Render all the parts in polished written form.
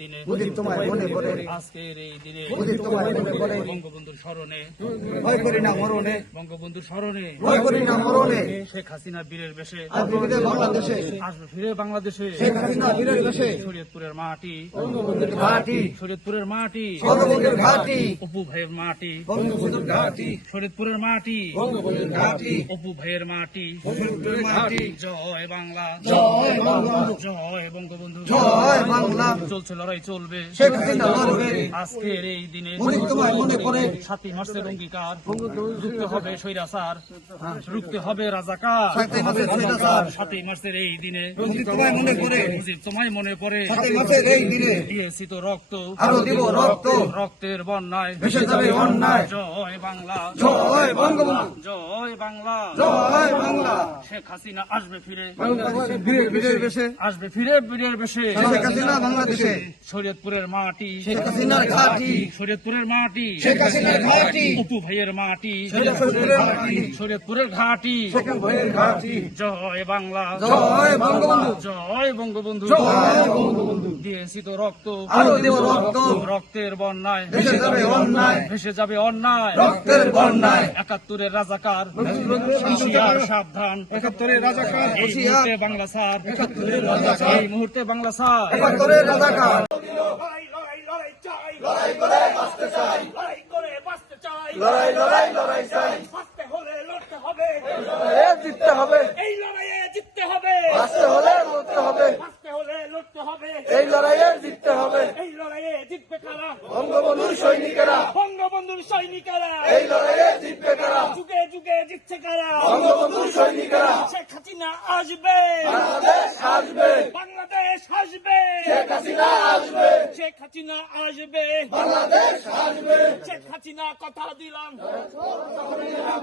দিনে মুজিব তোমায় মনে পড়ে আজকের এই দিনে মুজিব তোমায় মনে পড়ে বঙ্গবন্ধুর স্মরণে ভয় করি না মরণে বঙ্গবন্ধুর স্মরণে ভয় করি না মরণে শেখ হাসিনা বীরের বেশে আসবে ফিরে বাংলাদেশে আসবে ফিরে বাংলাদেশে শেখ হাসিনা বীরের বেশে শরীয়তপুরের মাটি বঙ্গবন্ধুর ঘাটি শরীয়তপুরের মাটি বঙ্গবন্ধুর ঘাটি অপু ভাইয়ের মাটি বঙ্গবন্ধুর ঘাটি শরীয়তপুরের মাটি বঙ্গবন্ধুর ঘাটি অপু ভাইয়ের মাটি বঙ্গবন্ধুর মাটি জয় বাংলা জয় বাংলা জয় বঙ্গবন্ধু জয় বাংলা চলছে লড়াই চলবে শেখ হাসিনা লড়বে আজকের এই দিনে মুজিব তোমায় মনে পড়ে 7ই মার্চের অঙ্গীকার রুখতে হবে স্বৈরাচার রুখতে হবে রাজাকার 7ই মার্চের স্বৈরাচার 7ই মার্চের এই দিনে মুজিব তোমায় মনে পড়ে মুজিব তোমায় মনে পড়ে 7ই মার্চের এই দিনে দিয়েছি তো রক্ত আরো দিব রক্ত রক্তের বন্যায় ভেসে যাবে অন্যায় জয় বাংলা জয় বঙ্গবন্ধু জয় বাংলা জয় বাংলা শেখ হাসিনা আসবে ফিরে বাংলাদেশে বীরের বীরের বেশে আসবে ফিরে বীরের বেশে শেখ হাসিনা বাংলাদেশে শরীয়তপুরের মাটি শেখ হাসিনার ঘাটি শরীয়তপুরের মাটি শেখ হাসিনার ঘাটি অপু ভাইয়ের মাটি শরীয়তপুরের মাটি শরীয়তপুরের ঘাটি শেখ ভাইয়ের ঘাটি জয় বাংলা জয় বঙ্গবন্ধু জয় বঙ্গবন্ধু জয় বঙ্গবন্ধু দিয়েছি তো রক্ত আরো দিব রক্ত রক্তের বন্যায় ভেসে যাবে অন্যায় ভেসে যাবে অন্যায় রক্তের বন্যায় 71-এর রাজাকার হুঁশিয়ার সাবধান 71-এর রাজাকার এই মুহূর্তে বাংলা স্যার 71-এর রাজাকার এই মুহূর্তে বাংলা স্যার 71-এর রাজাকার লড়াই লড়াই লড়াই চাই লড়াই করে বাঁচতে চাই লড়াই করে বাঁচতে চাই লড়াই লড়াই লড়াই চাই বাঁচতে হলে লড়তে হবে লড়াইয়ে জিততে হবে এই লড়াইয়ে জিততে হবে বাঁচতে হলে লড়তে হবে বাঁচতে হলে লড়তে হবে এই লড়াইয়ে জিততে হবে এই লড়াইয়ে জিতবে কারা বঙ্গবন্ধুর সৈনিকেরা বঙ্গবন্ধুর সৈনিকেরা এই লড়াইয়ে জিতবে কারা যুগে যুগে জিতছে কারা বঙ্গবন্ধুর সৈনিকেরা শেখ হাসিনা আসবে বাংলাদেশ আসবে বাংলাদেশ আসবে শেখ হাসিনা আসবে শেখ হাসিনা আসবে বাংলাদেশ আসবে শেখ হাসিনা কথা দিলাম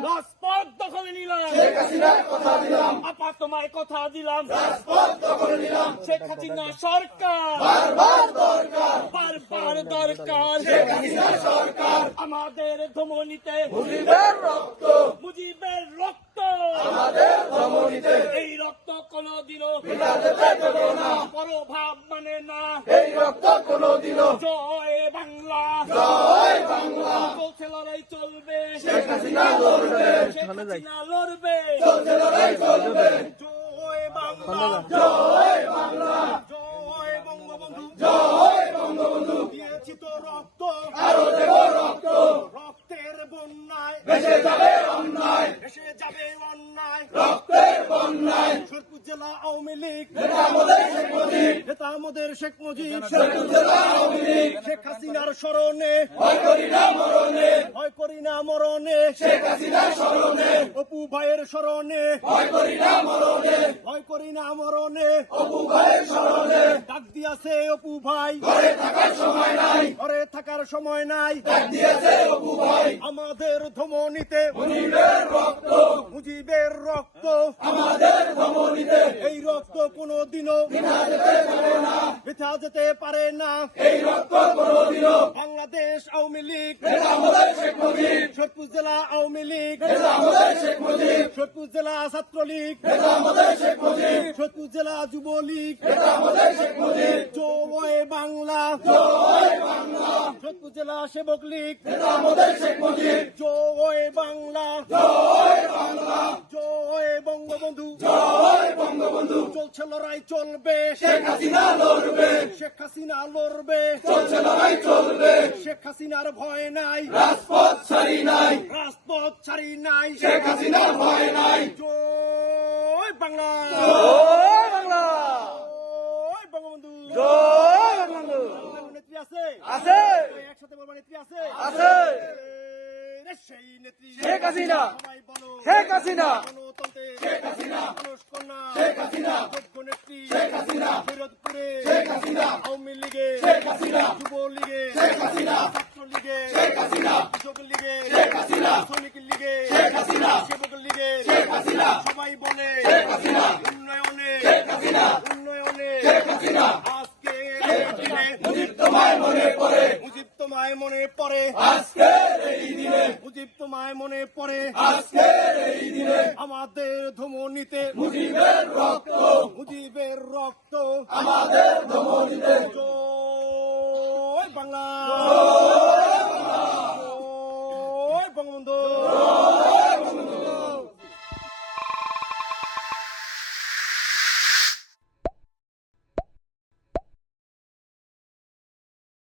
রাজপথ দখলে নিলাম শেখ হাসিনার কথা দিলাম আপা তোমায় কথা দিলাম রাজপথ দখলে নিলাম শেখ হাসিনা সরকার বারবার দরকার বারবার দরকার শেখ হাসিনা সরকার আমাদের ধমনীতে মুজিবের রক্ত মুজিবের রক্ত আমাদের ধমনীতে এই রক্ত কোনদিনও বিনা যেতে দেব না পরভাব মানে না এই রক্ত কোনদিনও জয় বাংলা জয় বাংলা চলছে লড়াই চলবে শেখ হাসিনা লড়বে শেখ হাসিনা লড়বে চলছে লড়াই চলবে জয় বাংলা জয় বাংলা জয় বঙ্গবন্ধু জয় বঙ্গবন্ধু দিয়েছি তো রক্ত আরো দেব রক্ত রক্তের বন্যায় ভেসে যাবে অন্যায় এসে যাবে অন্যায় রক্তের বন্যায় শেরপুর জেলা আওয়ামী লীগ নেতা আমাদের শেখ মুজিব নেতা আমাদের শেখ মুজিব শেরপুর জেলা আওয়ামী লীগ শেখ হাসিনার স্মরণে ভয় করি না মরণে ভয় করি না মরণে শেখ হাসিনার স্মরণে অপু ভাইয়ের স্মরণে ভয় করি না মরণে ভয় করি না মরণে অপু ভাইয়ের স্মরণে ডাক দিয়াছে অপু ভাই ঘরে থাকার সময় নাই ঘরে থাকার সময় নাই ডাক দিয়েছে অপু ভাই আমাদের ধমনীতে মুজিবের রক্ত মুজিবের রক্ত আমাদের ধমনীতে এই রক্ত কোনদিনও বিনা যেতে দেব না বৃথা যেতে পারে না এই রক্ত কোনদিনও বাংলাদেশ আওয়ামী লীগ নেতা আমাদের শেখ মুজিব শেরপুর জেলা আওয়ামী লীগ নেতা আমাদের শেখ মুজিব শেরপুর জেলা ছাত্রলীগ নেতা আমাদের শেখ মুজিব শেরপুর জেলা যুবলীগ নেতা আমাদের শেখ মুজিব জয় বাংলা জয় বাংলা শেরপুর জেলা সেবক লীগ নেতা আমাদের শেখ মুজিব জয় বাংলা জয় বাংলা জয় বঙ্গবন্ধু জয় বঙ্গবন্ধু চলছে লড়াই চলবে শেখ হাসিনা লড়বে শেখ হাসিনা লড়বে চলছে লড়াই চলবে শেখ হাসিনার ভয় নাই রাজপথ ছাড়ি নাই রাজপথ ছাড়ি নাই শেখ হাসিনার ভয় নাই জয় বাংলা জয় বাংলা জয় বঙ্গবন্ধু জয় বঙ্গবন্ধু নেত্রী আছে আছে একসাথে বলবা নেত্রী আছে আছে সেই নেত্রী শেখ হাসিনা সবাই বলো শেখ হাসিনা গণতন্ত্রে শেখ হাসিনা মানুষ কন্যা শেখ হাসিনা যোগ্য নেত্রী শেখ হাসিনা ফিরোজপুরে শেখ হাসিনা আওয়ামী লীগে শেখ হাসিনা যুবলীগে শেখ হাসিনা ছাত্রলীগে শেখ হাসিনা কৃষক লীগে শেখ হাসিনা শ্রমিক লীগে শেখ হাসিনা সেবক লীগে শেখ হাসিনা সবাই বলে শেখ হাসিনা উন্নয়নে শেখ হাসিনা উন্নয়নে শেখ হাসিনা আজকে এই দিনে মুজিব তোমায় মনে পড়ে মুজিব তোমায় মনে পড়ে আজকের এই দিনে মুজিব তোমায় মনে পড়ে আজকের এই দিনে আমাদের ধমনীতে মুজিবের রক্ত মুজিবের রক্ত আমাদের ধমনীতে জয়